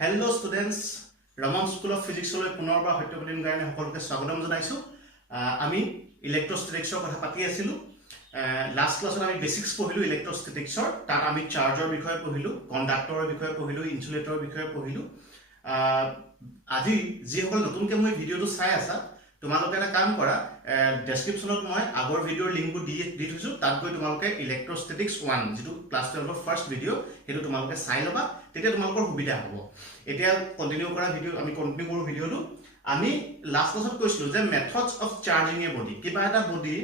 Hello students, Raman School of Physics লৈ পুনৰবাৰ সত্যপ্ৰতিম গায়নে সকলোকে স্বাগতম জনাইছো। আমি ইলেক্ট্ৰষ্টেটিক্সৰ কথা পাতি আছিলো। লাষ্ট ক্লাছত আমি বেসিক্স পঢ়িলো ইলেক্ট্ৰষ্টেটিক্সৰ, তাত আমি চাৰ্জৰ বিষয়ে পঢ়িলো, কণ্ডাক্টৰৰ বিষয়ে পঢ়িলো, ইনসুলেটৰৰ বিষয়ে পঢ়িলো। আজি যিসকল নতুনকৈ মই ভিডিঅটো চাই আছা, তোমালোকে এটা কাম কৰা, ডেসক্ৰিপশনত মই আগৰ ভিডিঅৰ লিংকটো দি থৈছো, তাত গৈ তোমালোকে ইলেক্ট্ৰষ্টেটিক্স 1 যেটো ক্লাস 12ৰ ফাৰ্স্ট ভিডিঅ হেতু তোমালোকে চাই লবা, তেতিয়া তোমালোকৰ সুবিধা হ'ব। এতিয়া কন্টিনিউ কৰা ভিডিঅ আমি কন্টিনিউ কৰো ভিডিঅটো। আমি লাষ্ট ক্লাছত কৈছিলো যে methods of charging a body, কিবা এটা বডি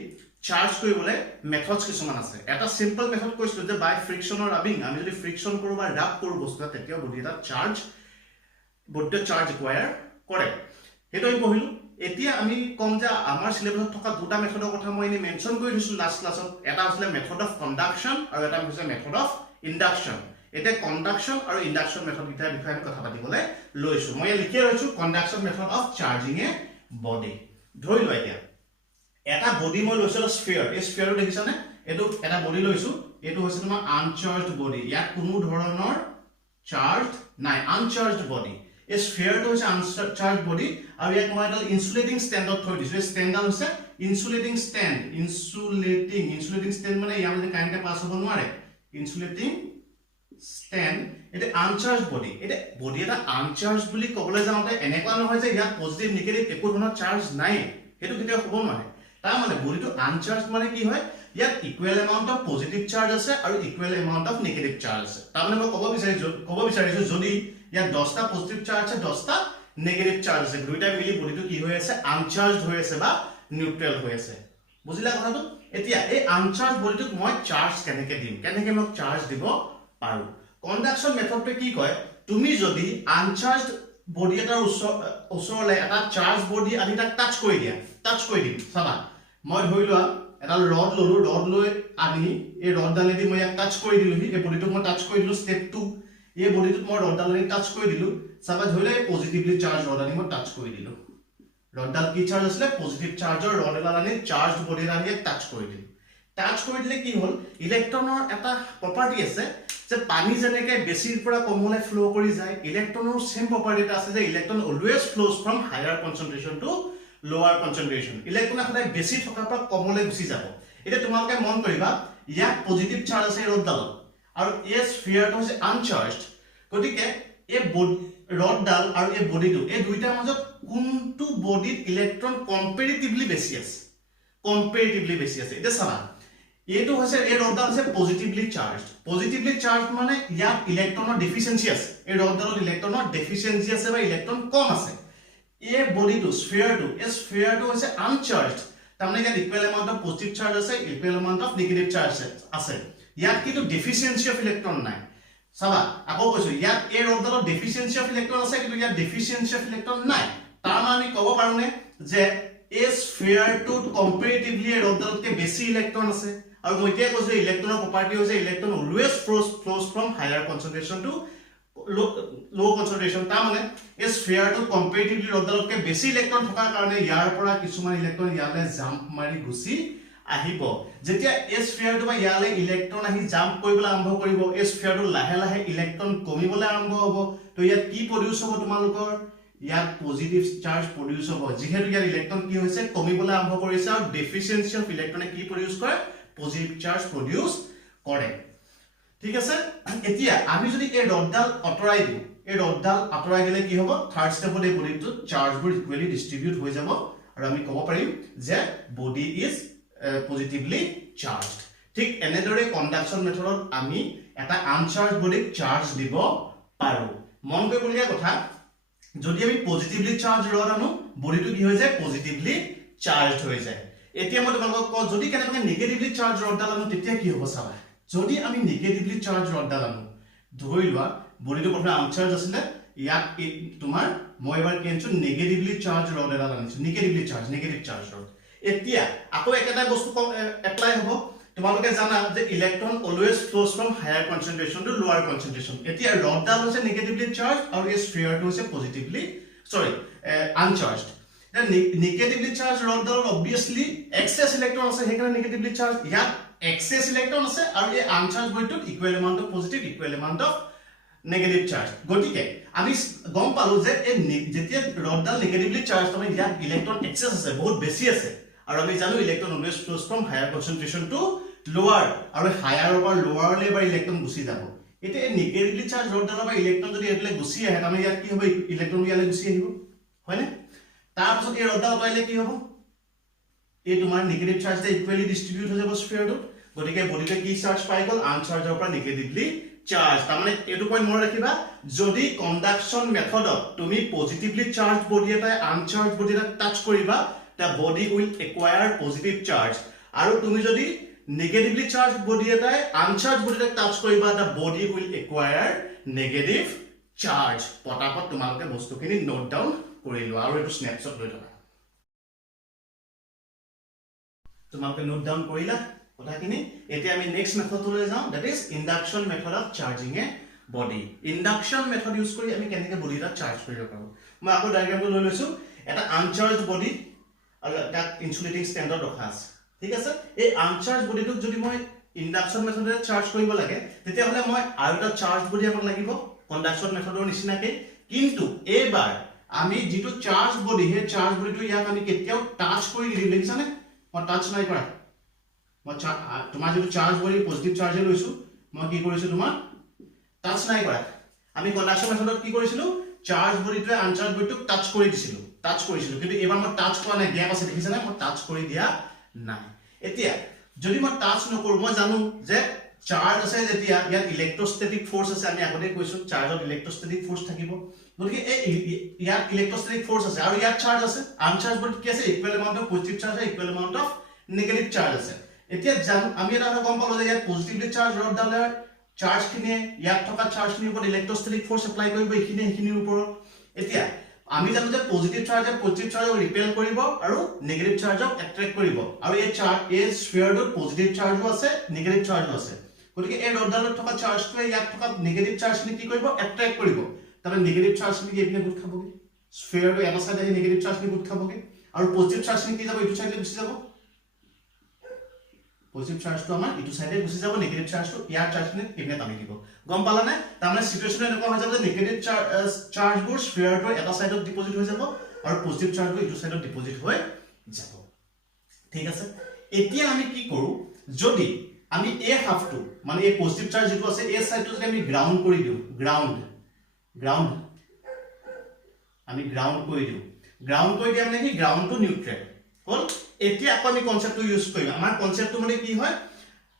চাৰ্জ কৰিবলৈ মেথডস কিছুমান আছে। এটা সিম্পল মেথড কৈছিলো যে বাই ফ্ৰিকশন অৰ ৰাবিং, আমি যদি ফ্ৰিকশন কৰো বা ৰাব কৰো বস্তুটা, তেতিয়া বডি এটা চাৰ্জ ৰিকুৱায়াৰ কৰে। হেতু আমি পঢ়িলো। এতিয়া আমি কম যে আমাৰ সিলেবাসত থকা দুটা মেথডৰ কথা মই এনে মেনশন কৰি দিছো লাষ্ট ক্লাছত। এটা আছিল মেথড অফ কণ্ডাকশন আৰু এটা হৈছে মেথড অফ ইন্ডাকশন। এতিয়া কণ্ডাকশন আৰু ইন্ডাকশন মেথড দুটাৰ বিষয়ে আমি কথা পাতিবলৈ লৈছো। মই লিখি ৰাখিছো conduction method of charging a body. ধৰি লোৱা এতিয়া এটা বডি মই লৈছো স্ফিয়াৰ। এই স্ফিয়াৰটো দেখিছানে? এটো এটা বডি লৈছো, এটো হৈছে তোমাৰ আনচাৰ্জড বডি। ইয়াত কোনো ধৰণৰ চাৰ্জ নাই, আনচাৰ্জড বডি। এই স্ফিয়াৰটো হৈছে আনচাৰ্জড বডি আৰু ইয়াত মই এটা ইনসুলেটিং ষ্টেণ্ডত থৈ দিছো। এই ষ্টেণ্ডডাল হৈছে ইনসুলেটিং ষ্টেণ্ড। ইনসুলেটিং ষ্টেণ্ড মানে ইয়াৰ মানে কাৰেণ্ট পাছ হ'ব নোৱাৰে। ইনসুলেটিং ষ্টেণ্ড, এটা আনচাৰ্জ বডি। এটা বডি এটা আনচাৰ্জ বুলি ক'বলৈ যাওঁতে এনেকুৱা নহয় যে ইয়াত পজিটিভ নেগেটিভ একো ধৰণৰ চাৰ্জ নাই, সেইটো কেতিয়াও হ'ব নোৱাৰে। তাৰ মানে বডিটো আনচাৰ্জ মানে কি হয়, ইয়াত equal amount of positive charge আছে আৰু equal amount of negative charge আছে। তাৰ মানে মই ক'ব বিচাৰিছো যদি ইয়াত 10টা পজিটিভ চাৰ্জ আছে, 10টা নেগেটিভ চাৰ্জ আছে, দুইটা মিলি বডিটো কি হৈ আছে, আনচাৰ্জড হৈ আছে বা নিউট্ৰেল হৈ আছে। বুজিলা কথাটো? এতিয়া এই আনচাৰ্জ বডিটোক মই চাৰ্জ কেনেকৈ দিম, কেনেকৈ মই চাৰ্জ দিব পাৰো? কণ্ডাকশন মেথডটো কি কয়, তুমি যদি আনচাৰ্জড বডি এটাৰ ওচৰলৈ এটা চাৰ্জ বডি আনি তাক টাচ কৰি দিম। চাবা, মই ধৰি লোৱা এটা ৰড ললো, ৰড লৈ আনি এই ৰডডালেদি মই ইয়াক টাচ কৰি দিলো, এই বডিটোক মই টাচ কৰি দিলো ষ্টেপ 2। এই বডিটোক মই ৰডডাল আনি টাচ কৰি দিলো। চাবা ধৰি লোৱা পজিটিভলি চাৰ্জ ৰড আনি মই টাচ কৰি দিলো। ৰডডাল কি চাৰ্জ আছিলে? পজিটিভ চাৰ্জৰ ৰড এডাল আনি চাৰ্জড বডি এডাল আনি টাচ কৰি দিলো। টাচ কৰি দিলে কি হ'ল, ইলেক্ট্ৰনৰ এটা প্ৰপাৰ্টি আছে যে পানী যেনেকৈ বেছিৰ পৰা কমলৈ ফ্লো কৰি যায়, ইলেক্ট্ৰনৰ সেম প্ৰপাৰ্টি এটা আছে যে electron always flows from higher concentration to lower concentration. Electron সদায় বেছি থকাৰ পৰা কমলৈ গুচি যাব। এতিয়া তোমালোকে মন কৰিবা, ইয়াত পজিটিভ চাৰ্জ আছে ৰডডালত আৰু এই স্ফিয়াৰটো হৈছে আনচাৰ্জড। গতিকে এই ৰডডাল আৰু এই বডিটো, এই দুইটাৰ মাজত কোনটো বডিত ইলেক্ট্ৰন কম্পেৰিটিভলি বেছি আছে? এতিয়া চাবা, এইটো হৈছে এই ৰডডাল হৈছে পজিটিভলি চাৰ্জড। পজিটিভলি চাৰ্জড মানে ইয়াত ইলেক্ট্ৰনৰ ডেফিচিয়েন্সি আছে। এই ৰডডালত ইলেক্ট্ৰনৰ ডেফিচিয়েন্সি আছে বা ইলেক্ট্ৰন কম আছে। এই বডিটো স্ফিয়াৰটো হৈছে আনচাৰ্জড। তাৰমানে ইয়াত equal amount of positive charge আছে, equal amount of negative charge আছে। ইয়াত কিন্তু ডেফিচিয়েন্সি অফ ইলেক্ট্ৰন নাই। চাবা, আকৌ কৈছো, ইয়াত এই ৰডডালত ডেফিচিয়েন্সি অফ ইলেক্ট্ৰন আছে, কিন্তু ইয়াত ডেফিচিয়েন্সি অফ ইলেক্ট্ৰন নাই। তাৰ মানে আমি ক'ব পাৰোনে যে এই স্ফিয়াৰটোত কম্পেৰিটিভলি এই ৰডডালতকৈ বেছি ইলেক্ট্ৰন আছে। আৰু মই এতিয়া কৈছো ইলেক্ট্ৰনৰ প্ৰপাৰ্টি হৈছে electron always flows from higher concentration to low concentration. তাৰ মানে এই স্ফিয়াৰটোত কম্পেৰিটিভলি ৰডডালতকৈ বেছি ইলেক্ট্ৰন থকাৰ কাৰণে ইয়াৰ পৰা কিছুমান ইলেক্ট্ৰন ইয়ালৈ জাম্প মাৰি গুচি আহিব। যেতিয়া এই স্ফিয়াৰটো বা ইয়ালৈ ইলেক্ট্ৰন আহি জাম্প কৰিবলৈ আৰম্ভ কৰিব, এই স্ফিয়াৰটো লাহে লাহে ইলেক্ট্ৰন কমিবলৈ আৰম্ভ হ'ব। তো ইয়াত কি প্ৰডিউচ হ'ব তোমালোকৰ? ইয়াত পজিটিভ চাৰ্জ প্ৰডিউচ হ'ব। যিহেতু ইয়াত ইলেক্ট্ৰন কি হৈছে, কমিবলৈ আৰম্ভ কৰিছে আৰু ডেফিচিয়েন্সি অফ ইলেক্ট্ৰনে কি প্ৰডিউচ কৰে? পজিটিভ চাৰ্জ প্ৰডিউচ কৰে। ঠিক আছে? এতিয়া আমি যদি এই ৰডডাল আঁতৰাই দিওঁ, এই ৰডডাল আঁতৰাই দিলে কি হ'ব? থাৰ্ড ষ্টেপত এই বডিটোত চাৰ্জবোৰ ইকুৱেলি ডিষ্ট্ৰিবিউট হৈ যাব আৰু আমি ক'ব পাৰিম যে বডি ইজ পজিটিভলি চাৰ্জড। ঠিক এনেদৰে কণ্ডাকশন মেথডত আমি এটা আনচাৰ্জ বডিক চাৰ্জ দিব পাৰো। মন কৰিবলগীয়া কথা, যদি আমি পজিটিভলি চাৰ্জ ৰড আনো, বডিটো কি হৈ যায়? পজিটিভলি চাৰ্জড হৈ যায়। এতিয়া মই তোমালোকক কওঁ, যদি কেনেবাকৈ নিগেটিভলি চাৰ্জ ৰডডাল আনো তেতিয়া কি হ'ব? চাবা, যদি আমি নিগেটিভলি চাৰ্জ ৰডডাল আনো, ধৰি লোৱা বডিটো প্ৰথমে আনচাৰ্জ আছিলে, ইয়াত তোমাৰ মই এবাৰ কি আনিছো? নিগেটিভলি চাৰ্জ ৰড এডাল আনিছো, নেগেটিভ চাৰ্জ ৰড। এতিয়া আকৌ একেটা বস্তু এপ্লাই হ'ব। তোমালোকে জানা যে electron always flows from higher concentration to lower concentration. এতিয়া ৰডডাল হৈছে নেগেটিভলি চাৰ্জ আৰু এই স্ফিয়াৰটো হৈছে আনচাৰ্জড। নেগেটিভলি চাৰ্জ ৰডডালত অবভিয়াছলি এক্সেছ ইলেক্ট্ৰন আছে, সেইকাৰণে নেগেটিভলি চাৰ্জ। ইয়াত এক্সেছ ইলেক্ট্ৰন আছে আৰু এই আনচাৰ্জ বডিটোত equal amount of positive, equal amount of negative charge গতিকে আমি গম পালো যে এই যেতিয়া ৰডডাল নেগেটিভলি চাৰ্জ মানে ইয়াত ইলেক্ট্ৰন এক্সেস আছে বহুত বেছি আছে আৰু আমি জানো electron always flows from higher concentration to lower আৰু হায়াৰৰ পৰা লোৱাৰলৈ বা ইলেক্ট্ৰন গুচি যাব এটা নেগেটিভলি চাৰ্জ ৰডডালৰ পৰা ইলেক্ট্ৰন যদি এটলে গুচি আহে মানে ইয়াত কি হ'ব ইলেক্ট্ৰন ইয়ালৈ গুচি আহিব হয়নে তাৰ পাছত এই ৰডডাল অতৰাইলে কি হ'ব এই তোমাৰ নেগেটিভ চাৰ্জটা ইকুৱেলি ডিস্ট্ৰিবিউট হৈ যাব স্ফিয়াৰটোত গতিকে বডিতে কি চাৰ্জ পাই গল আনচাৰ্জৰ পৰা নেগেটিভলি চাৰ্জ তাৰ মানে এটো পইণ্ট মনত ৰাখিবা যদি কন্ডাকশন মেথডত তুমি পজিটিভলি চাৰ্জ বডি এটা আনচাৰ্জ বডি এটা টাচ কৰিবা the body will acquire positive charge আৰু তুমি যদি negatively charged body এটা uncharged body এটা টাচ কৰিবা the body will acquire negative charge পটাপট তোমালোকে বস্তুখিনি নোট ডাউন কৰি লোৱা আৰু এটো স্ন্যাপশ্বট লৈ থকা তোমালোকে নোট ডাউন কৰিলা কথাখিনি এতিয়া আমি নেক্সট মেথডলৈ যাওঁ that is induction method of charging a body induction method use কৰি আমি কেনেকৈ বডি এটা চাৰ্জ কৰিব পাৰো মই আকৌ ডায়াগ্ৰামটো লৈ লৈছো এটা uncharged body আৰু তাক ইনসুলেটিং ষ্টেণ্ডত ৰখা আছে ঠিক আছে এই আনচাৰ্জ বডিটোক যদি মই ইন্ডাকশন মেথডেৰে চাৰ্জ কৰিব লাগে তেতিয়া হলে মই আৰু এটা চাৰ্জ বডি আমাক লাগিব কন্ডাকশন মেথডৰ নিচিনাকৈ কিন্তু এবাৰ আমি যেটো চাৰ্জ বডি হে চাৰ্জ বডিটো ইয়াক আমি কেতিয়াও টাচ কৰি দিম দেখিছানে মই টাচ নাই কৰা মই তোমাৰ যেটো চাৰ্জ বডি পজিটিভ চাৰ্জে লৈছো মই কি কৰিছো তোমাৰ টাচ নাই কৰা আমি কন্ডাকশন মেথডত কি কৰিছিলো চাৰ্জ বডিটোৱে আনচাৰ্জ বডিটোক টাচ কৰি দিছিলো টাচ কৰিছিলো কিন্তু এবাৰ মই টাচ কৰা নাই গ্যাপ আছে দেখিছানে মই টাচ কৰি দিয়া নাই এতিয়া যদি মই টাচ নকৰো মই জানো যে চাৰ্জ আছে যেতিয়া ইয়াত ইলেক্ট্ৰোস্ট্যাটিক ফোৰ্স আছে আমি আগতে কৈছো চাৰ্জত ইলেক্ট্ৰোস্ট্যাটিক ফোৰ্স থাকিব গতিকে ইয়াত ইলেক্ট্ৰোস্ট্যাটিক ফোৰ্স আছে আৰু ইয়াত চাৰ্জ আছে আনচাৰ্জ বডি কি আছে equal amount of positive charge আৰু equal amount of negative charge আছে এতিয়া আমি এটা গম পালো যে ইয়াত পজিটিভলি চাৰ্জ ৰড ডালৰ চাৰ্জ খিনিয়ে ইয়াত থকা চাৰ্জ খিনিৰ ওপৰত ইলেক্ট্ৰোস্ট্যাটিক ফোৰ্স এপ্লাই কৰিব এইখিনিৰ ওপৰত এতিয়া আমি জানো যে পজিটিভ চাৰ্জে পজিটিভ চাৰ্জক ৰিপেল কৰিব আৰু নেগেটিভ চাৰ্জক এট্ৰাক্ট কৰিব আৰু এই চাৰ্জ এই স্ফিয়াৰটোত পজিটিভ চাৰ্জও আছে নেগেটিভ চাৰ্জও আছে গতিকে এই ৰডডালত থকা চাৰ্জটোৱে ইয়াত থকা নেগেটিভ চাৰ্জখিনি কি কৰিব এট্ৰাক্ট কৰিব তাৰমানে নেগেটিভ চাৰ্জখিনি এইপিনে গোট খাবগে স্ফিয়াৰটো এটা সাইডে আহি নেগেটিভ চাৰ্জখিনি গোট খাবগে আৰু পজিটিভ চাৰ্জখিনি কি যাব ইটো সাইডে গুচি যাব পজিটিভ চাৰ্জটো আমাৰ ইটো সাইডে গুচি যাব নেগেটিভ চাৰ্জটো ইয়াৰ চাৰ্জখিনি এইপিনে টানি দিব গম পালানে তাৰমানে সিচুৱেচন এনেকুৱা হৈ যাব যে নেগেটিভ চাৰ্জবোৰ স্ফিয়াৰটোৰ এটা সাইডত ডিপোজিট হৈ যাব আৰু পজিটিভ চাৰ্জবোৰ ইটো সাইডত ডিপোজিট হৈ যাব ঠিক আছে এতিয়া আমি কি কৰো যদি আমি এই হাফটো মানে এই পজিটিভ চাৰ্জ যেটো আছে এই সাইডটো যদি আমি গ্ৰাউন্ড কৰি দিও গ্ৰাউন্ড আমি গ্ৰাউন্ড কৰি দিও গ্ৰাউন্ড কৰি দিয়া মানে কি গ্ৰাউন্ড টু নিউট্ৰেল হল এতিয়া আকৌ আমি কনসেপ্টটো ইউজ কৰিম আমাৰ কনসেপ্টটো মানে কি হয়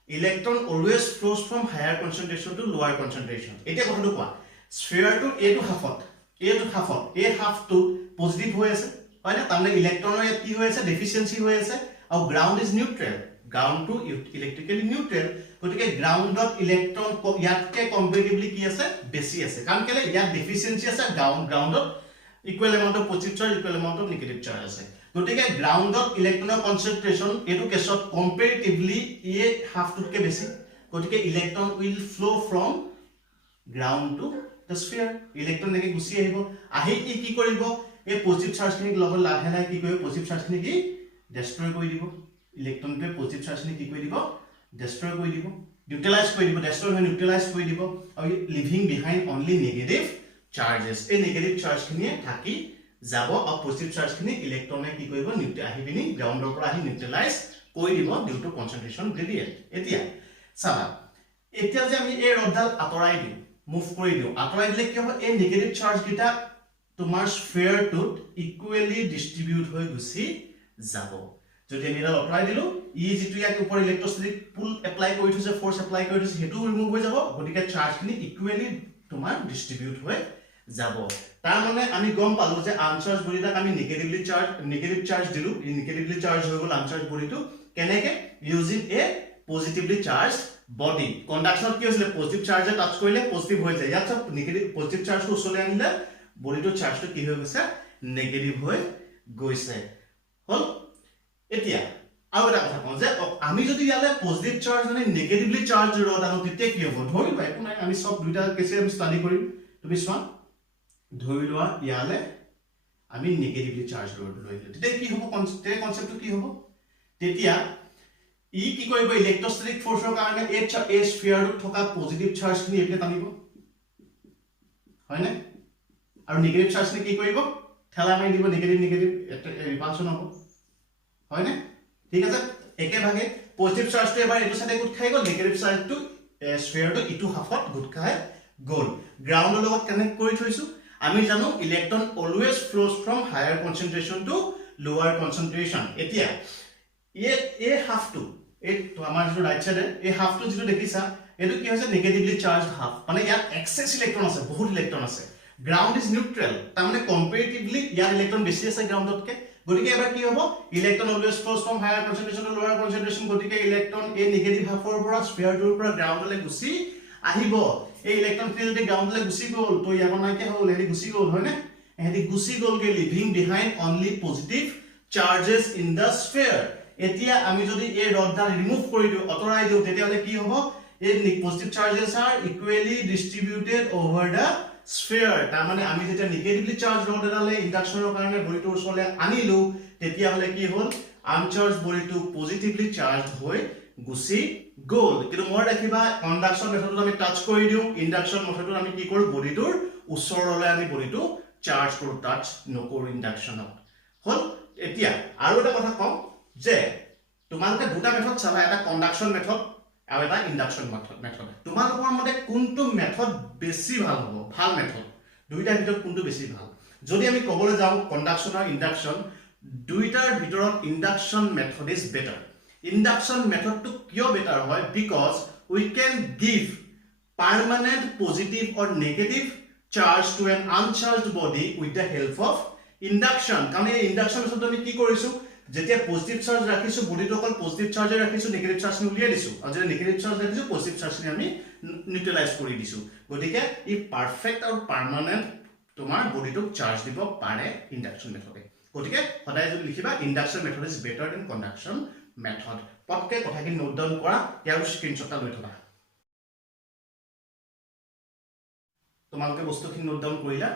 electron always flows from higher concentration to lower concentration এতিয়া কথাটো কোৱা স্ফিয়াৰটো এইটো হাফত এই হাফটো পজিটিভ হৈ আছে হয় না তাৰমানে ইলেক্ট্ৰনৰ ইয়াত কি হৈ আছে ডেফিচিয়েন্সি হৈ আছে আৰু ground is neutral ground to electrically neutral গতিকে গ্ৰাউন্ডত ইলেক্ট্ৰন ইয়াতকে কম্পেৰেটিভলি কি আছে বেছি আছে কাৰণ কেলে ইয়াত ডেফিচিয়েন্সি আছে গ্ৰাউন্ডত equal amount of positive charge equal amount of negative charge আছে গতিকে গ্ৰাউন্ডত ইলেক্ট্ৰনৰ কনসেন্ট্ৰেশন এটো কেছত কম্পেৰেটিভলি এই হাফটোতকে বেছি গতিকে electron will flow from ground to the sphere electron নেকি গুচি আহিব আহি কি কৰিব এই পজিটিভ চাৰ্জখিনি লগত লাহে লাহে কি কৰিব পজিটিভ চাৰ্জখিনি কি ডেস্ট্ৰয় কৰি দিব ইলেক্ট্ৰনটোৱে পজিটিভ চাৰ্জখিনি কি কৰি দিব ডেস্ট্ৰয় কৰি দিব নিউট্ৰেলাইজ কৰি দিব ডেস্ট্ৰয় হৈ নিউট্ৰেলাইজ কৰি দিব আৰু living behind only negative charges এই নেগেটিভ চাৰ্জখিনিয়ে থাকি যাব আৰু পজিটিভ চাৰ্জখিনি ইলেক্ট্ৰনে কি কৰিব আহি পিনি গ্ৰাউণ্ডৰ পৰা আহি নিউট্ৰেলাইজ কৰি দিব ডিউ টু কনসেন্ট্ৰেশন গ্ৰেডিয়েন্ট এতিয়া চাবা এতিয়া যে আমি এই ৰডডাল আতৰাই দিও মুভ কৰি দিও আতৰাই দিলে কি হ'ব এই নেগেটিভ চাৰ্জ কিটা তোমাৰ স্ফিয়াৰটোত ইকুৱেলি ডিস্ট্ৰিবিউট হৈ গুচি যাব যদি আমি এটা আতৰাই দিলো ই যেটো ইয়াক ওপৰ ইলেক্ট্ৰোস্ট্যাটিক পুল এপ্লাই কৰি থৈছে ফোৰ্স এপ্লাই কৰি থৈছে হেতু ৰিমুভ হৈ যাব গতিকে চাৰ্জখিনি ইকুৱেলি তোমাৰ ডিস্ট্ৰিবিউট হৈ যাব তাৰ মানে আমি গম পালো যে আনচাৰ্জ বডিটাক আমি নেগেটিভ চাৰ্জ দিলো ই নেগেটিভলি চাৰ্জ হৈ গল আনচাৰ্জ বডিটো কেনেকে using a positively charged body কন্ডাকশনত কি হৈছিল পজিটিভ চাৰ্জে টাচ কৰিলে পজিটিভ হৈ যায় ইয়াত নেগেটিভ পজিটিভ চাৰ্জটো ওচৰলৈ আনিলে বডিটো চাৰ্জটো কি হৈ গৈছে নেগেটিভ হৈ গৈছে হল এতিয়া আৰু এটা কথা কওঁ যে আমি যদি ইয়ালে পজিটিভ চাৰ্জ মানে নেগেটিভলি চাৰ্জ ৰড আনো তেতিয়া কি হ'ব ধৰিবা একো নাই আমি সব দুইটা কেছে আমি ষ্টাডি কৰিম তুমি চোৱা ধৰি লোৱা ইয়ালে আমি নেগেটিভলি চাৰ্জ ৰড লৈ দিলো তেতিয়া কি হ'ব কনসেপ্টটো কি হ'ব তেতিয়া ই কি কৰিব ইলেক্ট্ৰোস্ট্যাটিক ফোৰ্সৰ কাৰণে এই স্ফিয়াৰটোত থকা পজিটিভ চাৰ্জখিনি এপিনে টানিব হয় না আৰু নেগেটিভ চাৰ্জ নে কি কৰিব ঠেলা মাৰি দিব নেগেটিভ নেগেটিভ ৰিপালচন হ'ব হয় না ঠিক আছে একেভাগে পজিটিভ চাৰ্জটো এবাৰ এটো সাইডে গুড খাই গল নেগেটিভ চাৰ্জটো স্ফিয়াৰটো ইটো হাফত গুড খাই গল গ্ৰাউণ্ডৰ লগত কানেক্ট কৰি থৈছো আমি জানো electron always flows from higher concentration to lower concentration এতিয়া এ হাফটো এই তো আমাৰ যে ৰাইট সাইডে এই হাফটো যেটো দেখিছা এটো কি হৈছে নেগেটিভলি চাৰ্জড হাফ মানে ইয়াত এক্সেস ইলেক্ট্ৰন আছে বহুত ইলেক্ট্ৰন আছে গ্ৰাউণ্ড ইজ নিউট্ৰেল তাৰ মানে কম্পাৰেটিভলি ইয়াৰ ইলেক্ট্ৰন বেছি আছে গ্ৰাউণ্ডতকে গতিকে এবাৰ কি হ'ব electron always flows from higher concentration to lower concentration গতিকে ইলেক্ট্ৰন এই নেগেটিভ হাফৰ পৰা স্ফিয়াৰটোৰ পৰা গ্ৰাউণ্ডলৈ গুচি আহিব এই ইলেক্ট্ৰন ফিল্ড যদি গ্ৰাউণ্ডলৈ গুচি গ'ল তো ইয়াৰ নাইকে হ'ল হেৰি গুচি গ'ল হয় নে হেৰি গুচি গ'লগে living behind only positive charges in the sphere এতিয়া আমি যদি এই ৰডডাল ৰিমুভ কৰি দিও অতৰাই দিও তেতিয়াহলে কি হ'ব এই positive charges are equally distributed over the sphere তাৰ মানে আমি যেতিয়া নেগেটিভলি চাৰ্জ ৰড এডালে ইন্ডাকশনৰ কাৰণে বডিটোৰ ওচৰলৈ আনিলো তেতিয়াহলে কি হ'ল আনচাৰ্জ বডিটো পজিটিভলি চাৰ্জড হৈ গুচি গ'ল কিন্তু মই ৰাখিবা কণ্ডাকশন মেথডত আমি টাচ কৰি দিও ইন্ডাকশন মেথডত আমি কি কৰো বডিটোৰ ওচৰলৈ আমি বডিটো চাৰ্জ কৰো টাচ নকৰো ইন্ডাকশনত হল এতিয়া আৰু এটা কথা কম যে তোমালোকে দুটা মেথড চালা এটা কণ্ডাকশন মেথড আৰু এটা ইন্ডাকশন মেথড তোমালোকৰ মতে কোনটো মেথড বেছি ভাল হ'ব ভাল মেথড দুইটাৰ ভিতৰত কোনটো বেছি ভাল যদি আমি ক'বলৈ যাওঁ কণ্ডাকশন আৰু ইন্ডাকশন দুইটাৰ ভিতৰত induction method is better induction মেথডটো কিয় বেটাৰ হয় because we can give permanent positive or negative charge to an uncharged body with the help of induction কাৰণ এই ইন্ডাকশন মেথডটো আমি কি কৰিছো যেতিয়া পজিটিভ চাৰ্জ ৰাখিছো বডিটো অকল পজিটিভ চাৰ্জে ৰাখিছো নেগেটিভ চাৰ্জ উলিয়াই দিছো আৰু যেতিয়া নেগেটিভ চাৰ্জ ৰাখিছো পজিটিভ চাৰ্জখিনি আমি নিউট্ৰেলাইজ কৰি দিছো গতিকে ই পাৰফেক্ট আৰু পাৰ্মানেন্ট তোমাৰ বডিটোক চাৰ্জ দিব পাৰে ইন্ডাকশন মেথডে গতিকে সদায় যদি লিখিবা induction method is better than conduction method পটকে কথাখিনি নোট ডাউন কৰা ইয়াৰ স্ক্ৰিনশ্বটটা লৈ থবা তোমালোকে বস্তুখিনি নোট ডাউন কৰিলা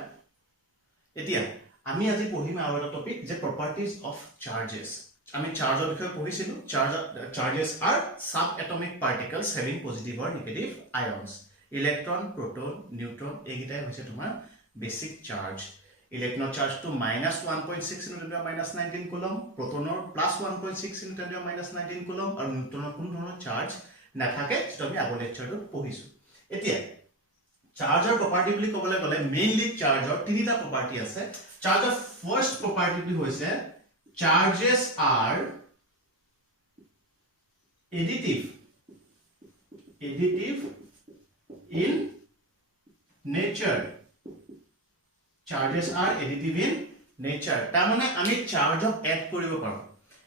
এতিয়া আমি আজি পঢ়িম আৰু এটা টপিক যে প্ৰপাৰ্টিজ অফ চাৰ্জেছ আমি চাৰ্জৰ বিষয়ে পঢ়িছিলো charges are subatomic particles having positive or negative ions electron proton neutron এইগিটাই হৈছে তোমাৰ বেসিক চাৰ্জ ইলেক্ট্ৰনৰ চাৰ্জটো -1.6 × 10⁻⁹ কুলম প্ৰোটনৰ +1.6 × 10⁻⁹ কুলম আৰু নিউট্ৰনৰ কোনো ধৰণৰ চাৰ্জ নাথাকে যেটো আমি আগৰ লেকচাৰটোত পঢ়িছো এতিয়া চাৰ্জৰ প্ৰপাৰ্টি বুলি ক'বলৈ গ'লে মেইনলি চাৰ্জৰ তিনিটা প্ৰপাৰ্টি আছে চাৰ্জৰ ফাৰ্স্ট প্ৰপাৰ্টিটো হৈছে charges are additive in nature charges are additive in nature তাৰ মানে আমি চাৰ্জক এড কৰিব পাৰো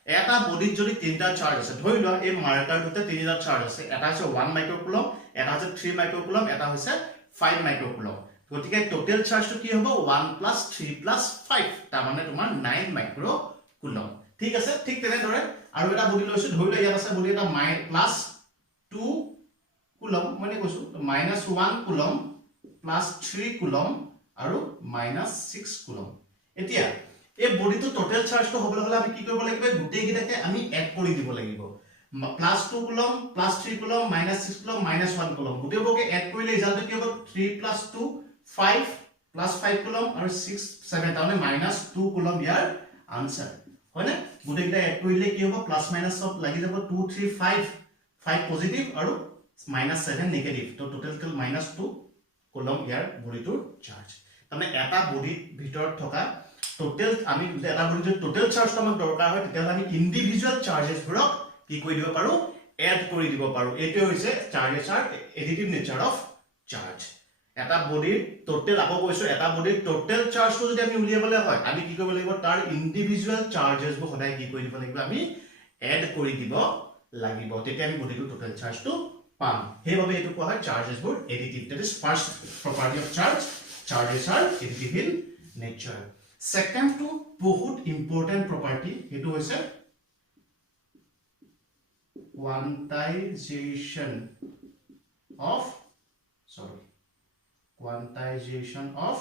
এটা বডিত যদি তিনিটা চাৰ্জ আছে ধৰি লোৱা এই মাৰ্কাৰটোতে তিনিটা চাৰ্জ আছে এটা হৈছে 1 মাইক্ৰকুলম এটা হৈছে 3 মাইক্ৰকুলম এটা হৈছে 5 মাইক্ৰকুলম গতিকে টোটাল চাৰ্জটো কি হ'ব 1 + 3 + 5 তাৰ মানে তোমাৰ 9 মাইক্ৰকুলম ঠিক আছে ঠিক তেনেদৰে আৰু এটা বডি লৈছো ধৰি লোৱা ইয়াত আছে বডি এটা +2 কুলম মানে কৈছো -1 কুলম +3 কুলম আৰু -6 কুলম এতিয়া এই বডিটো টোটাল চাৰ্জটো হ'বলৈ হলে আমি কি কৰিব লাগিব গুটেই গিটাকে আমি এড কৰি দিব লাগিব +2 কুলম +3 কুলম -6 কুলম -1 কুলম গুটেইবোৰকে এড কৰিলে ৰিজাল্টটো কি হ'ব 3 + 2 5 + 5 কুলম আৰু 6 7 তাৰমানে -2 কুলম ইয়াৰ আনসাৰ হয়নে গুটেইটা এড কৰিলে কি হ'ব প্লাস মাইনাস সব লাগি যাব 2 3 5 5 পজিটিভ আৰু -7 নেগেটিভ তো টোটাল -2 কুলম ইয়াৰ বডিটোৰ চাৰ্জ তাৰমানে এটা বডিৰ ভিতৰত থকা টোটাল আমি এটা বডিৰ টোটাল চাৰ্জ আমাক দৰকাৰ হয় তেতিয়া আমি ইন্ডিভিজুৱেল চাৰ্জেছ বোৰক কি কৰি দিব পাৰো এড কৰি দিব পাৰো এটো হৈছে charges are additive nature of charge এটা বডিৰ টোটাল আকৌ কৈছো এটা বডিৰ টোটাল চাৰ্জটো যদি আমি উলিয়াবলৈ হয় আমি কি কৰিব লাগিব তাৰ ইন্ডিভিজুৱেল চাৰ্জেছ বোৰ সদায় কি কৰি দিব লাগিব আমি এড কৰি দিব লাগিব তেতিয়া আমি বডিটোৰ টোটাল চাৰ্জটো পাম হেইভাবে এটো কোৱা হয় চাৰ্জেছ বোৰ additive that is first property of charge charges are additive in nature second to বহুত ইম্পৰ্টেন্ট প্ৰপাৰ্টি হেতু হৈছে quantization of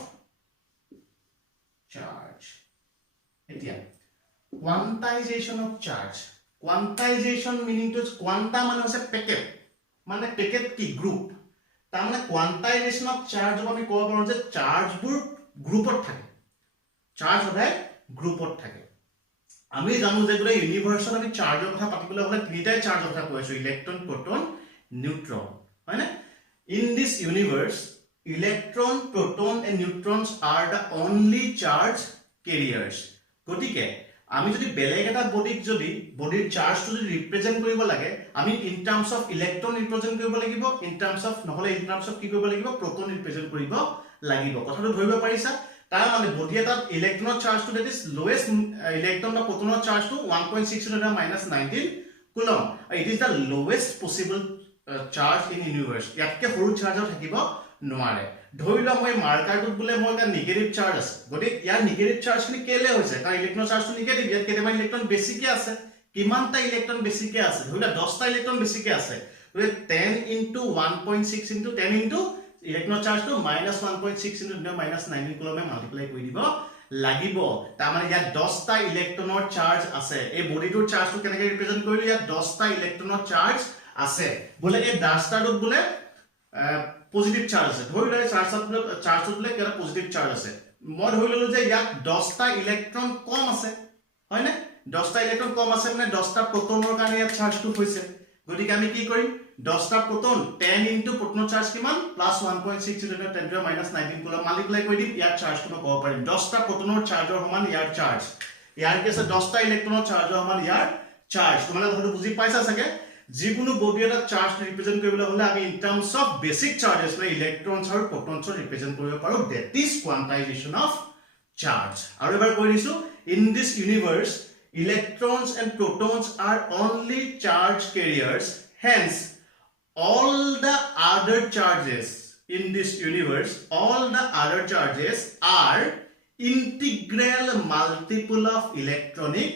charge এতিয়া quantization of charge quantization meaning to quanta মানে হৈছে পেকেট মানে পেকেট কি গ্ৰুপ তাৰমানে কোৱান্টাইজেশ্যন অফ চাৰ্জ আমি ক'ব পাৰোঁ যে চাৰ্জবোৰ গ্ৰুপত থাকে, চাৰ্জ সদায় গ্ৰুপত থাকে। আমি জানো যে গোটেই ইউনিভাৰ্চত আমি চাৰ্জৰ কথা পাতিবলৈ হ'লে তিনিটাই চাৰ্জৰ কথা কৈ আছোঁ, ইলেক্ট্ৰন, প্ৰটন, নিউট্ৰন, হয়নে? In this universe electron, proton and neutrons are the only charge carriers. গতিকে আমি যদি বেলেগ এটা বডিক যদি বডিৰ চাৰ্জটো যদি ৰিপ্ৰেজেণ্ট কৰিব লাগে, আমি in terms of electron represent কৰিব লাগিব, ইন টাৰ্মছ অফ নহ'লে ইন টাৰ্মছ অফ কি কৰিব লাগিব, প্ৰটন ৰিপ্ৰেজেণ্ট কৰিব লাগিব। কথাটো ধৰিব পাৰিছা? তাৰ মানে বডি এটাত ইলেক্ট্ৰনৰ চাৰ্জটো দেট ইজ লোৱেষ্ট ইলেক্ট্ৰন বা প্ৰটনৰ চাৰ্জটো 1.6 - 19 coulomb. It is the lowest possible charge in universe. ইয়াতকৈ সৰু চাৰ্জৰ থাকিব নোৱাৰে। ধৰি লওক মই মাৰ্কাৰটোত বোলে মোৰ এটা নিগেটিভ চাৰ্জ আছে, গতিকে ইয়াৰ নিগেটিভ চাৰ্জখিনি কেলে হৈছে? কাৰণ ইলেক্ট্ৰনৰ চাৰ্জটো নিগেটিভ, ইয়াত কেইটামান ইলেক্ট্ৰন বেছিকে আছে। কিমানটা ইলেক্ট্ৰন বেছিকে আছে? ধৰি লওক 10টা ইলেক্ট্ৰন বেছিকে আছে, গতিকে 10 × 1.6 × 10 × ইলেক্ট্ৰনৰ চাৰ্জটো -1.6 × 10 - কুলমে মাল্টিপ্লাই কৰি দিব লাগিব। তাৰমানে ইয়াত 10টা ইলেক্ট্ৰনৰ চাৰ্জ আছে। এই বডিটোৰ চাৰ্জটো কেনেকৈ ৰিপ্ৰেজেণ্ট কৰিলো? ইয়াত 10টা ইলেক্ট্ৰনৰ চাৰ্জ আছে, বোলে এই ডাষ্টাৰটোত বোলে পজিটিভ চাৰ্জ আছে। ধৰি লওক চাৰ্জটোত বোলে কিবা পজিটিভ চাৰ্জ আছে। মই ধৰি ললো যে ইয়াত 10টা ইলেক্ট্ৰন কম আছে, হয়নে? 10টা ইলেক্ট্ৰন কম আছে মানে 10টা প্ৰটনৰ কাৰণে ইয়াত চাৰ্জটো হৈছে। গতিকে আমি কি কৰিম? 10টা প্ৰটন 10 × প্ৰটনৰ চাৰ্জ কিমান? +1.6 × 10 - 19 কুলম মাল্টিপ্লাই কৰি দিম, ইয়াৰ চাৰ্জটো মই ক'ব পাৰিম 10টা প্ৰটনৰ চাৰ্জৰ সমান ইয়াৰ চাৰ্জ। ইয়াৰ কি আছে? 10টা ইলেক্ট্ৰনৰ চাৰ্জৰ সমান ইয়াৰ চাৰ্জ। তোমালোকে কথাটো বুজি পাইছা চাগে? যিকোনো বডি এটা চাৰ্জ ৰিপ্ৰেজেণ্ট কৰিবলৈ হ'লে আমি in terms of basic charges মানে ইলেক্ট্ৰনছ আৰু প্ৰটনছৰ ৰিপ্ৰেজেণ্ট কৰিব পাৰোঁ, that is quantization of charge. আৰু এবাৰ কৈ দিছোঁ, in this universe electrons and protons are only charge carriers, hence all the other charges in this universe, all the other charges are integral multiple of electronic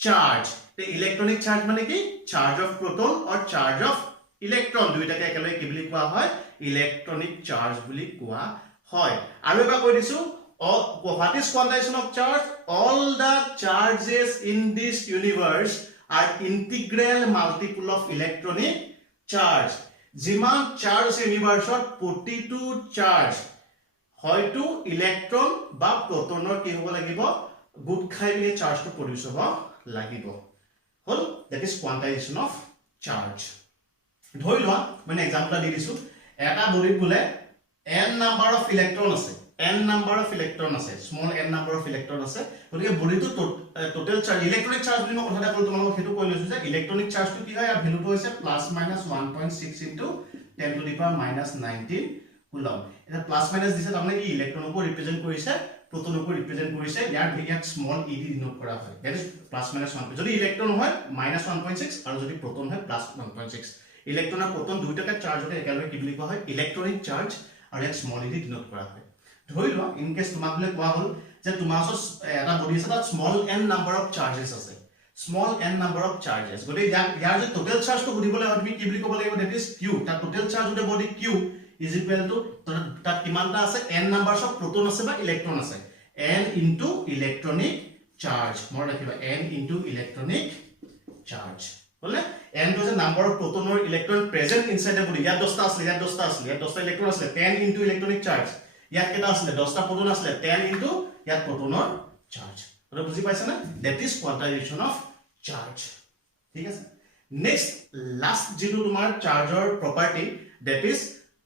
charge. The electronic charge মানে কি? Charge of proton or charge of electron, দুইটাকে একেলগে কি বুলি কোৱা হয়? Electronic charge বুলি কোৱা হয়। আৰু এবাৰ কৈ দিছো, what is quantization of charge? All the charges in this universe are integral multiple of electronic charge. যিমান চাৰ্জ আছে ইউনিভাৰ্সত প্ৰতিটো চাৰ্জ হয়তো ইলেক্ট্ৰন বা প্ৰটনৰ কি হ'ব লাগিব? গোট খাই পিনে চাৰ্জটো প্ৰডিউচ হ'ব লাগিব। হল, that is quantization of charge. ধৰি লোৱা মানে এক্সাম্পল দি দিছো, এটা বডিত বোলে n নাম্বাৰ অফ ইলেক্ট্ৰন আছে, n নাম্বাৰ অফ ইলেক্ট্ৰন আছে, small n number of electron আছে। গতিকে বডিটো টোটেল চাৰ্জ ইলেক্ট্ৰনিক চাৰ্জ বুলি মই কথা এটা ক'লো তোমালোকক, সেইটো কৈ লৈছো যে ইলেক্ট্ৰনিক চাৰ্জটো কি হয়? ইয়াৰ ভ্যালুটো হৈছে +-1.6 × 10 - 19 কুলম। এটা প্লাস মাইনাস দিছে, তাৰমানে কি ইলেক্ট্ৰনকো ৰিপ্ৰেজেন্ট কৰিছে, প্ৰটনকো ৰিপ্ৰেজেন্ট কৰিছে। ইয়াত স্মল ই ডি ডিনোট কৰা হয়, দ্যাট ইজ +-1. যদি ইলেক্ট্ৰন হয় -1.6 আৰু যদি প্ৰটন হয় +1.6। ইলেক্ট্ৰন আৰু প্ৰটন দুইটাকে চাৰ্জতে একেলগে কি বুলি কোৱা হয়? ইলেক্ট্ৰনিক চাৰ্জ, আৰু ইয়াক স্মল ই ডি ডিনোট কৰা হয়। ধৰি লোৱা ইন কেছ তোমাক বোলে কোৱা হ'ল যে তোমাৰ ওচৰত এটা বডি আছে, তাত small n number of charges আছে, small n number of charges. গতিকে ইয়াৰ যে টোটেল চাৰ্জটো সুধিবলৈ হয় তুমি কি বুলি ক'ব লাগিব? That is q। তাৰ total charge of the body q is equal to, তাত কিমানটা আছে? n নাম্বাৰছ অফ প্ৰটন আছে বা ইলেক্ট্ৰন আছে, n × ইলেক্ট্ৰনিক চাৰ্জ। মনত ৰাখিবা n × ইলেক্ট্ৰনিক চাৰ্জ। হলে n টো হৈছে নাম্বাৰ অফ প্ৰটনৰ electron present inside the body. ইয়াত 10টা আছিল, ইয়াত 10টা আছিল, ইয়াত 10টা ইলেক্ট্ৰন আছে, 10 × ইলেক্ট্ৰনিক চাৰ্জ। ইয়াত কেইটা আছিল? 10টা প্ৰটন আছিল, 10 × ইয়াত প্ৰটনৰ চাৰ্জ। তোমৰা বুঝি পাইছা না? That is quantization of charge. ঠিক আছে, নেক্সট লাস্ট যেটো তোমাৰ চাৰ্জৰ property, that is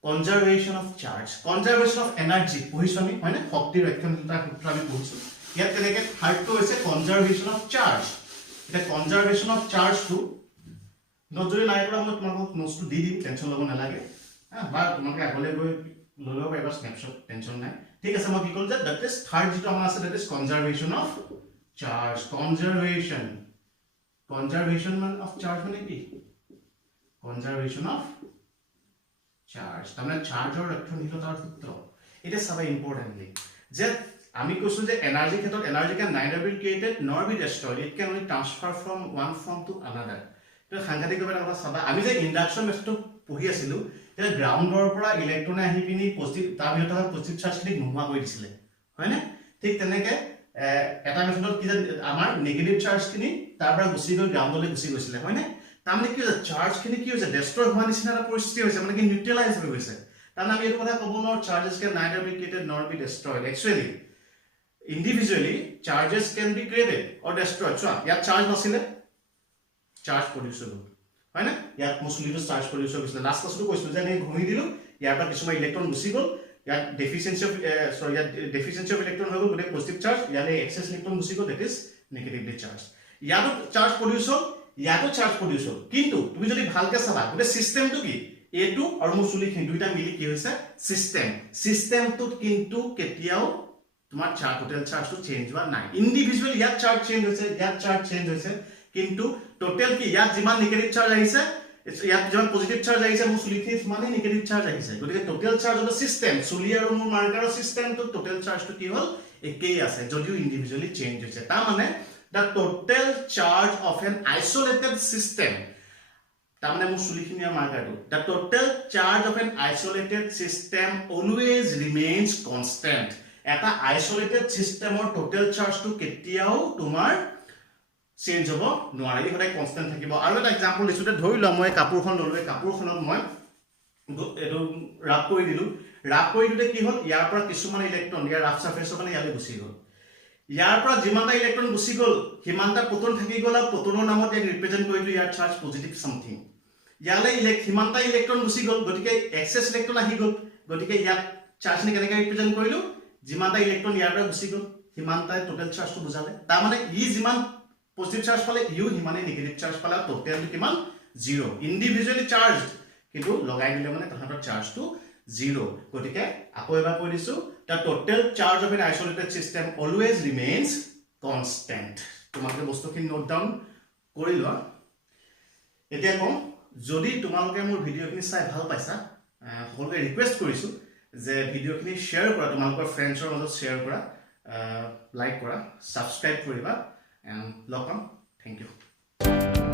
conservation of charge, conservation of energy. পঢ়িছো আমি, হয় না? শক্তি ৰক্ষণশীলতাৰ সূত্ৰ আমি পঢ়িছো। ইয়াত কেনেকৈ থাৰ্ডটো হৈছে কনজাৰভেশন অফ চাৰ্জ। এটা কনজাৰভেশন অফ চাৰ্জটো নোট যদি নাই কৰা মই তোমাক নোটটো দি দিম, টেনশন ল'ব নালাগে। বা তোমাকে আগলৈ গৈ লৈ ল'ব পাৰিবা স্ন্যাপশ্বট, টেনশন নাই। ঠিক আছে, মই কি ক'লো যে দ্যাট ইজ থাৰ্ড যেটো আমাৰ আছে, that is conservation of charge. Conservation, conservation of charge মানে কি? কনজাৰভেশন অফ চাৰ্জ তাৰমানে চাৰ্জৰ ৰক্ষণশীলতাৰ সূত্ৰ। এটা চাবা ইম্পৰ্টেন্টলি যে আমি কৈছো যে এনাৰ্জি ক্ষেত্ৰত energy can neither be created nor be destroyed, it can only transfer from one form to another. এটা সাংঘাতিক এটা কথা চাবা, আমি যে ইন্ডাকশন মেথডটো পঢ়ি আছিলো, এটা গ্ৰাউণ্ডৰ পৰা ইলেক্ট্ৰনে আহি পিনি পজিটিভ তাৰ ভিতৰত থকা পজিটিভ চাৰ্জখিনি নোহোৱা কৰি দিছিলে, হয় না? ঠিক তেনেকে এটা মেথডত কি যে আমাৰ নেগেটিভ চাৰ্জখিনি তাৰ পৰা গুচি গৈ গ্ৰাউণ্ডলৈ গুচি গৈছিলে, হয় না? তাৰমানে কি হৈছে চাৰ্জখিনি কি হৈছে ডেস্ট্ৰয় হোৱা নিচিনা এটা পৰিস্থিতি হৈছে, মানে কি নিউট্ৰেলাইজ হৈ গৈছে। কাৰণ আমি এইটো কথা ক'ব নোৱাৰো charges can neither be created nor be destroyed actually individually charges can be created or destroyed so ইয়াত চাৰ্জ নাছিলে চাৰ্জ প্ৰডিউচ হ'ল হয় না ইয়াত মুছলিটো চাৰ্জ প্ৰডিউচ হৈছিল লাষ্ট ক্লাছটো কৈছিলো যে আমি ঘূৰি দিলো ইয়াৰ পৰা কিছুমান ইলেক্ট্ৰন গুচি গ'ল ইয়াত ডেফিচিয়েন্সি অফ ইলেক্ট্ৰন হৈ গ'ল গোটেই পজিটিভ চাৰ্জ ইয়ালে এক্সেছ ইলেক্ট্ৰন গুচি গ'ল দ্যাট ইজ নেগেটিভলি চাৰ্জ ইয়াতো চাৰ্জ প্ৰডিউচ হ'ল ইয়াতো চাৰ্জ প্ৰডিউচ হ'ল কিন্তু তুমি যদি ভালকে চাবা গোটেই সিস্টেমটো কি এটো আৰু মুছলিখিনি দুইটা মিলি কি হৈছে সিস্টেমটোত কিন্তু কেতিয়াও তোমাৰ চাৰ্জ টোটাল চাৰ্জ তো চেঞ্জ হোৱা নাই ইন্ডিভিজুয়াল ইয়াত চার্জ চেঞ্জ হৈছে ইয়াত চার্জ চেঞ্জ হৈছে কিন্তু টোটাল কি ইয়াত যিমান নেগেটিভ চার্জ আহিছে ইয়াত যিমান পজিটিভ চার্জ আহিছে মোৰ চুলিখিনিত মানে নেগেটিভ চাৰ্জ আহিছে গতিকে total charge of the system চুলি আৰু মোৰ মাৰ্কাৰৰ সিস্টেমটো টোটাল চাৰ্জটো কি হ'ল একেই আছে যদিও ইন্ডিভিজুয়ালি চেঞ্জ হৈছে তাৰ মানে the total charge of an isolated system তাৰ মানে মোৰ চুলিখিনি আৰু মাৰ্কাৰটো the total charge of an isolated system always remains constant এটা আইসোলেটেড সিস্টেমৰ টোটাল চাৰ্জটো কেতিয়াও তোমাৰ চেঞ্জ হ'ব নোৱাৰে ই সদায় কনস্ট্যান্ট থাকিব আৰু এটা এক্সাম্পল দিছোতে ধৰি লওঁ মই কাপোৰখন ললো কাপোৰখনত মই এটো ৰাফ কৰি দিলো ৰাফ কৰি দিলে কি হ'ল ইয়াৰ পৰা কিছুমান ইলেক্ট্ৰন ইয়াৰ ৰাফ সাৰফেসৰ মানে ইয়ালে গুচি গ'ল ইয়াৰ পৰা যিমানটা ইলেক্ট্ৰন গুচি গ'ল সিমানটা প্ৰোটন থাকি গ'ল আৰু প্ৰোটনৰ নামত ইয়াক ৰিপ্ৰেজেন্ট কৰিলো ইয়াৰ চাৰ্জ পজিটিভ সামথিং ইয়ালে সিমানটা ইলেক্ট্ৰন গুচি গ'ল গতিকে এক্সেস ইলেক্ট্ৰন আহি গ'ল গতিকে ইয়াত চাৰ্জনি কেনেকৈ ৰিপ্ৰেজেন্ট কৰিলো যিমানটা ইলেক্ট্ৰন ইয়াৰ পৰা গুচি গ'ল সিমানটাই টোটাল চাৰ্জটো বুজালে তাৰ মানে ই যিমান পজিটিভ চাৰ্জ পালে ইউ সিমানে নেগেটিভ চাৰ্জ পালে টোটালটো কিমান 0 ইন্ডিভিজুয়ালি চাৰ্জড কিন্তু লগাই দিলে মানে তাহাঁতৰ চাৰ্জটো 0 গতিকে আকৌ এবাৰ কৈ দিছো the total charge of an isolated system always remains constant তোমালোকে বস্তুখিনি নোট ডাউন কৰি লোৱা এতিয়া কম যদি তোমালোকে মোৰ ভিডিঅ'খিনি চাই ভাল পাইছা সকলোকে ৰিকুৱেষ্ট কৰিছো যে ভিডিঅ'খিনি শেয়াৰ কৰা তোমালোকৰ ফ্ৰেণ্ডছৰ মাজত শেয়াৰ কৰা লাইক কৰা সাবস্ক্ৰাইব কৰিবা এণ্ড লগ পাম থেংক ইউ